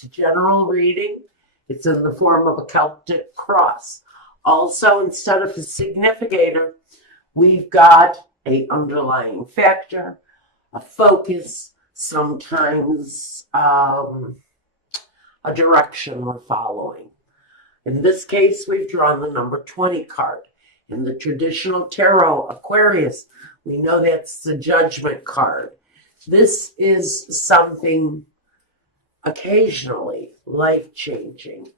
It's a general reading. It's in the form of a Celtic cross. Also, instead of a significator, we've got an underlying factor, a focus, sometimes a direction we're following. In this case, we've drawn the number 20 card. In the traditional tarot, Aquarius, we know that's the judgment card. This is something occasionally life-changing.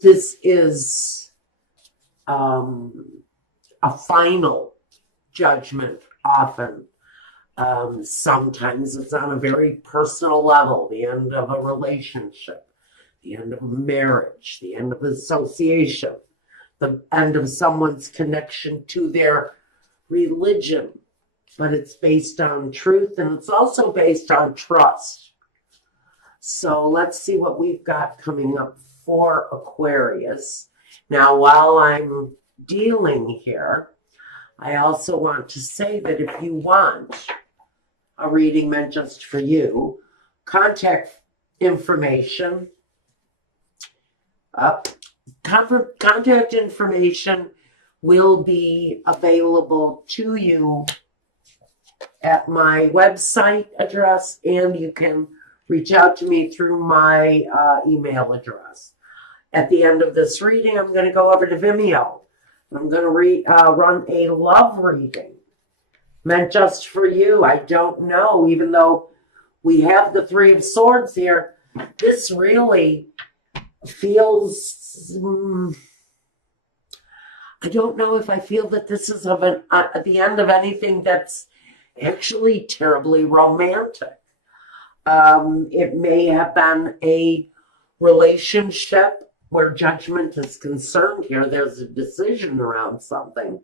This is a final judgment often. Sometimes it's on a very personal level, the end of a relationship, the end of a marriage, the end of association, the end of someone's connection to their religion. But it's based on truth, and it's also based on trust. So let's see what we've got coming up for Aquarius. Now, while I'm dealing here, I also want to say that if you want a reading meant just for you, contact information will be available to you at my website address, and you can reach out to me through my email address. At the end of this reading, I'm going to go over to Vimeo. I'm going to run a love reading meant just for you. I don't know, even though we have the Three of Swords here, this really feels, I don't know if I feel that this is at the end of anything that's actually terribly romantic. It may have been a relationship where judgment is concerned here. There's a decision around something.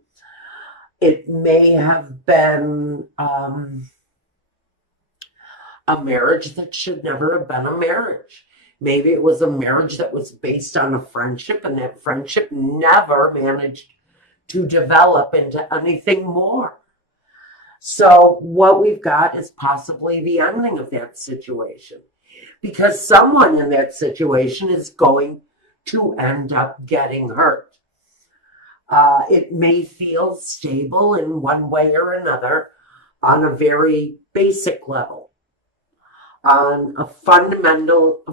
It may have been a marriage that should never have been a marriage. Maybe it was a marriage that was based on a friendship, and that friendship never managed to develop into anything more. So what we've got is possibly the ending of that situation, because someone in that situation is going to end up getting hurt. It may feel stable in one way or another on a very basic level, on a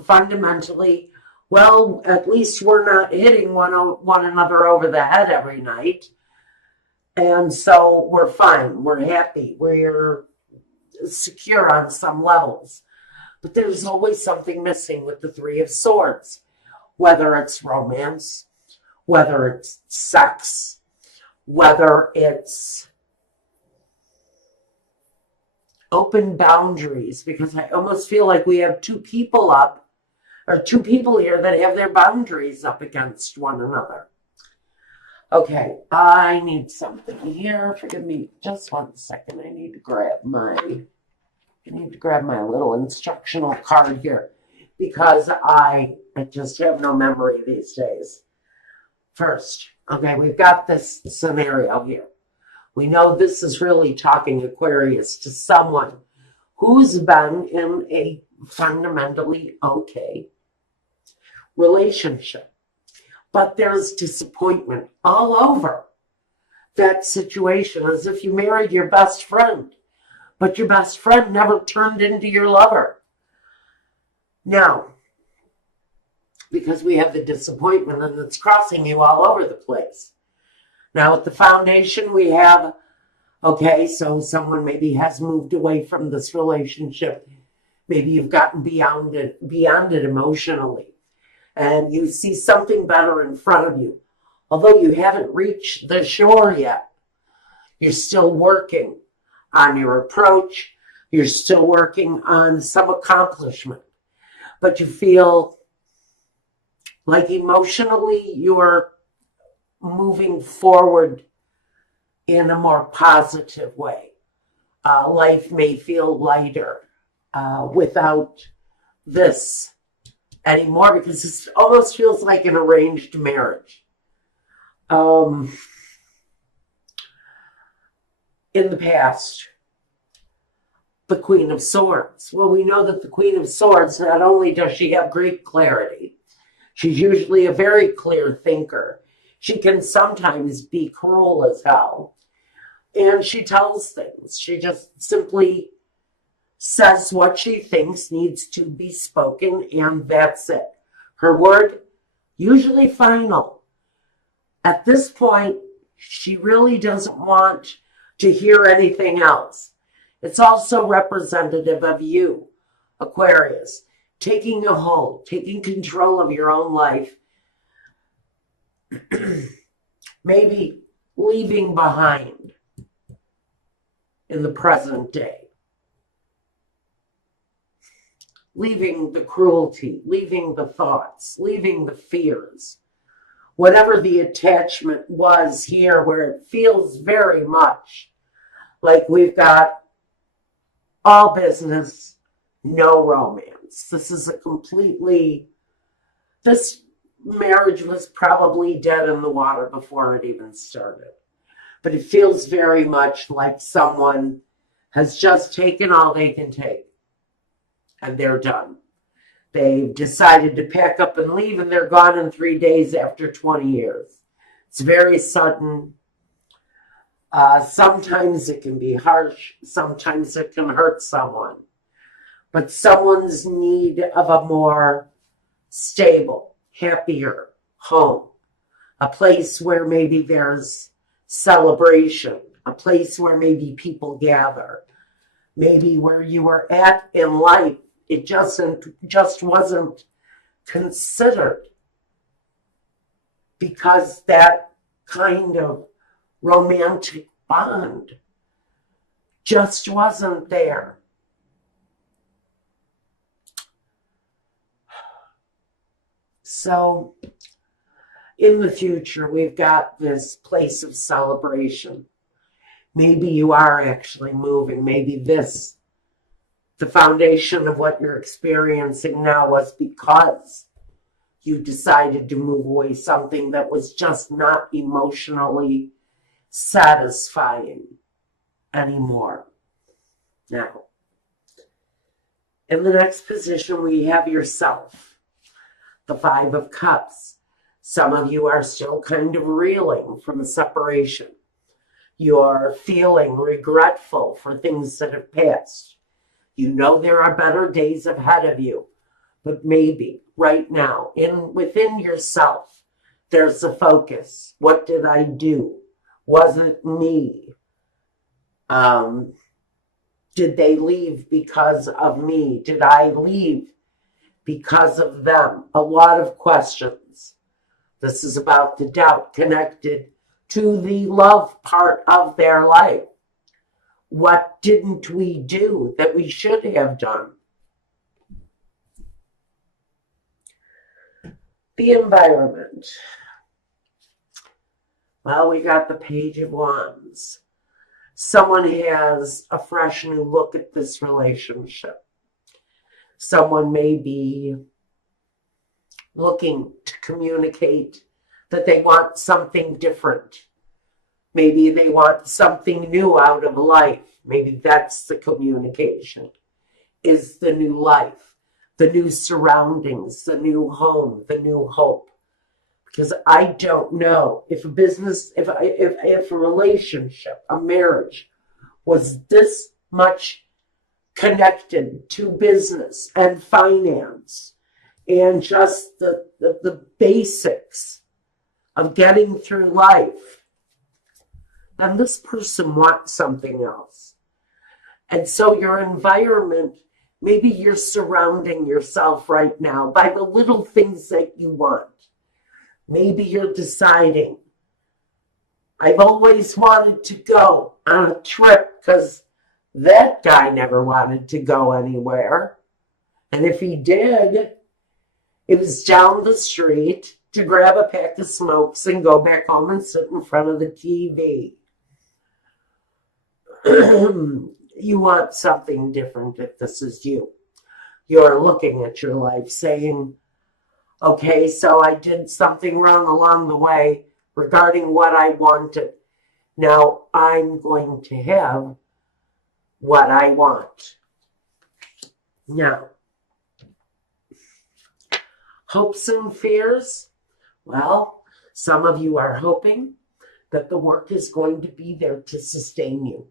fundamentally, well, at least we're not hitting one another over the head every night. And so we're fine, we're happy, we're secure on some levels. But there's always something missing with the Three of Swords, whether it's romance, whether it's sex, whether it's open boundaries, because I almost feel like we have two people here that have their boundaries up against one another. Okay, I need something here. Forgive me just 1 second. I need to grab my little instructional card here, because I just have no memory these days. First, okay, we've got this scenario here. We know this is really talking Aquarius to someone who's been in a fundamentally okay relationship. But there's disappointment all over that situation, as if you married your best friend, but your best friend never turned into your lover. Now, because we have the disappointment and it's crossing you all over the place. Now at the foundation we have, okay, so someone maybe has moved away from this relationship. Maybe you've gotten beyond it emotionally. And you see something better in front of you. Although you haven't reached the shore yet, you're still working on your approach. You're still working on some accomplishment. But you feel like emotionally you're moving forward in a more positive way. Life may feel lighter without this anymore, because it almost feels like an arranged marriage. In the past, the Queen of Swords. Well, we know that the Queen of Swords, not only does she have great clarity, she's usually a very clear thinker. She can sometimes be cruel as hell. And she tells things. She just simply says what she thinks needs to be spoken, and that's it. Her word, usually final. At this point, she really doesn't want to hear anything else. It's also representative of you, Aquarius, taking a hold, taking control of your own life, maybe leaving behind in the present day, leaving the cruelty, leaving the thoughts, leaving the fears, whatever the attachment was here, where it feels very much like we've got all business, no romance. This is this marriage was probably dead in the water before it even started. But it feels very much like someone has just taken all they can take and they're done. They've decided to pack up and leave, and they're gone in 3 days after 20 years. It's very sudden. Sometimes it can be harsh. Sometimes it can hurt someone. But someone's need of a more stable, happier home, a place where maybe there's celebration, a place where maybe people gather, maybe where you were at in life, it just wasn't considered because that kind of romantic bond just wasn't there. So in the future, we've got this place of celebration. Maybe you are actually moving. Maybe the foundation of what you're experiencing now was because you decided to move away, something that was just not emotionally satisfying anymore. Now, in the next position, we have yourself, the Five of Cups. Some of you are still kind of reeling from a separation. You're feeling regretful for things that have passed. You know there are better days ahead of you, but maybe right now, within yourself, there's a focus. What did I do? Was it me? Did they leave because of me? Did I leave because of them? A lot of questions. This is about the doubt connected to the love part of their life. What didn't we do that we should have done? The environment. Well, we got the Page of Wands. Someone has a fresh new look at this relationship. Someone may be looking to communicate that they want something different. Maybe they want something new out of life. Maybe that's the communication, is the new life, the new surroundings, the new home, the new hope. Because I don't know if a business, if a relationship, a marriage was this much connected to business and finance and just the basics of getting through life, then this person wants something else. And so your environment, maybe you're surrounding yourself right now by the little things that you want. Maybe you're deciding, I've always wanted to go on a trip because that guy never wanted to go anywhere. And if he did, it was down the street to grab a pack of smokes and go back home and sit in front of the TV. You want something different if this is you. You're looking at your life saying, okay, so I did something wrong along the way regarding what I wanted. Now I'm going to have what I want. Now, hopes and fears. Well, some of you are hoping that the work is going to be there to sustain you.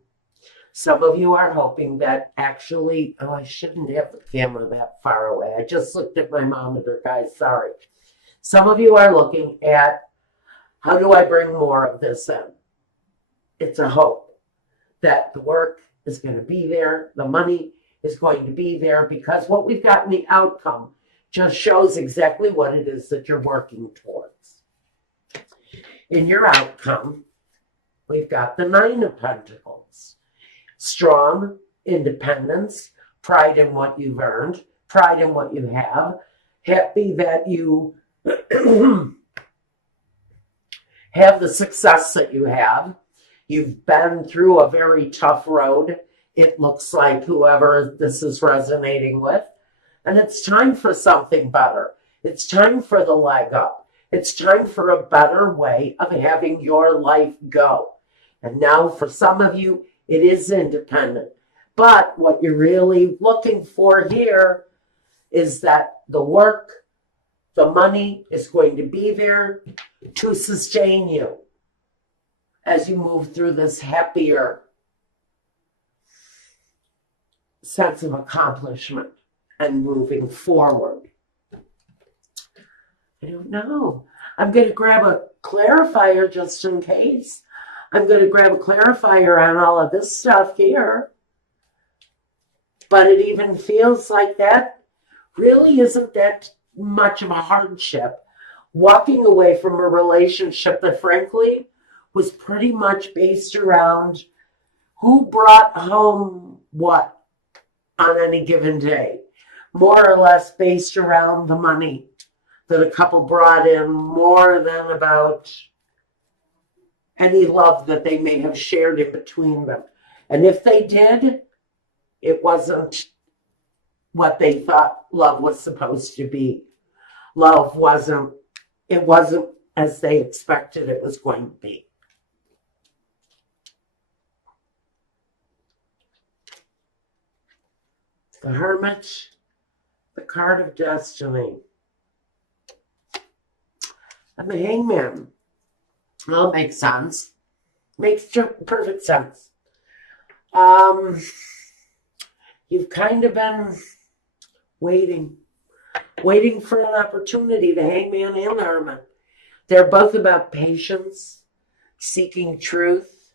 Some of you are hoping that actually, oh, I shouldn't have the camera that far away. I just looked at my monitor, guys, sorry. Some of you are looking at, how do I bring more of this in? It's a hope that the work is going to be there, the money is going to be there, because what we've got in the outcome just shows exactly what it is that you're working towards. In your outcome, we've got the Nine of Pentacles. Strong independence, pride in what you've earned, pride in what you have, happy that you have the success that you have. You've been through a very tough road. It looks like whoever this is resonating with. And it's time for something better. It's time for the leg up. It's time for a better way of having your life go. And now for some of you, it is independent. But what you're really looking for here is that the work, the money is going to be there to sustain you as you move through this happier sense of accomplishment and moving forward. I don't know. I'm going to grab a clarifier just in case. I'm going to grab a clarifier on all of this stuff here. But it even feels like that really isn't that much of a hardship. Walking away from a relationship that frankly was pretty much based around who brought home what on any given day. More or less based around the money that a couple brought in, more than about any love that they may have shared in between them. And if they did, it wasn't what they thought love was supposed to be. Love wasn't as they expected it was going to be. The Hermit, the card of destiny, and the Hangman. Well, it makes sense. Makes perfect sense. You've kind of been waiting for an opportunity, the Hangman and the Hermit. They're both about patience, seeking truth.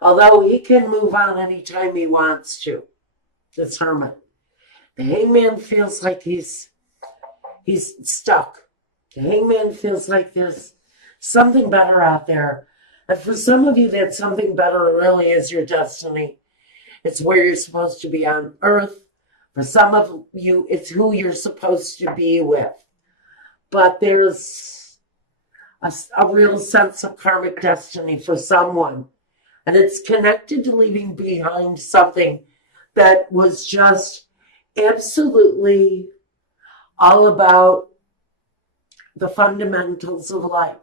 Although he can move on anytime he wants to, this Hermit. The Hangman feels like he's stuck. The Hangman feels like there's something better out there. And for some of you, that something better really is your destiny. It's where you're supposed to be on earth. For some of you, it's who you're supposed to be with. But there's a real sense of karmic destiny for someone. And it's connected to leaving behind something that was just absolutely all about the fundamentals of life.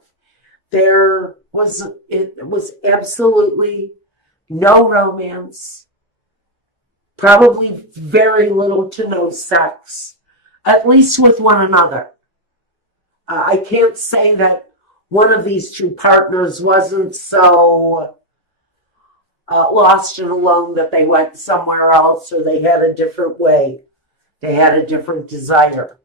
It was absolutely no romance, probably very little to no sex, at least with one another. I can't say that one of these two partners wasn't so lost and alone that they went somewhere else, or they had a different way. They had a different desire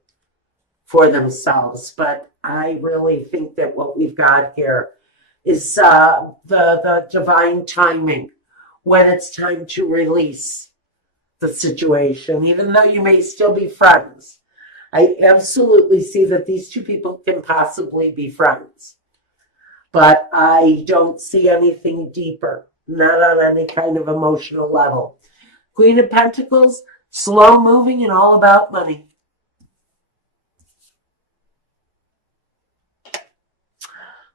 for themselves. But I really think that what we've got here is the divine timing when it's time to release the situation, even though you may still be friends. I absolutely see that these two people can possibly be friends, but I don't see anything deeper, not on any kind of emotional level. Queen of Pentacles, slow moving and all about money.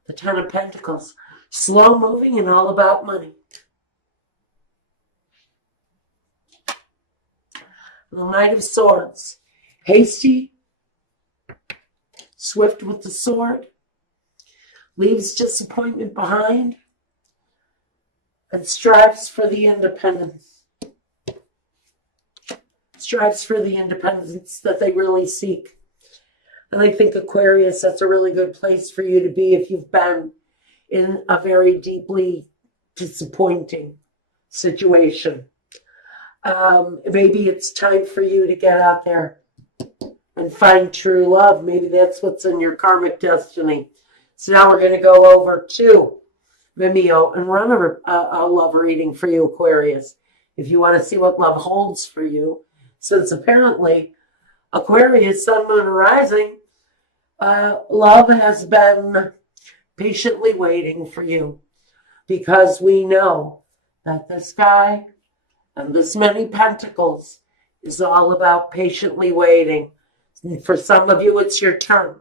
The Ten of Pentacles, slow moving and all about money. The Knight of Swords, hasty, swift with the sword, leaves disappointment behind, and strives for the independence. strives for the independence that they really seek. And I think Aquarius, that's a really good place for you to be if you've been in a very deeply disappointing situation. Maybe it's time for you to get out there and find true love. Maybe that's what's in your karmic destiny. So now we're going to go over to Vimeo and run a love reading for you, Aquarius, if you want to see what love holds for you. Since apparently Aquarius, Sun, Moon, and Rising, love has been patiently waiting for you, because we know that this guy and this many pentacles is all about patiently waiting. And for some of you, it's your turn.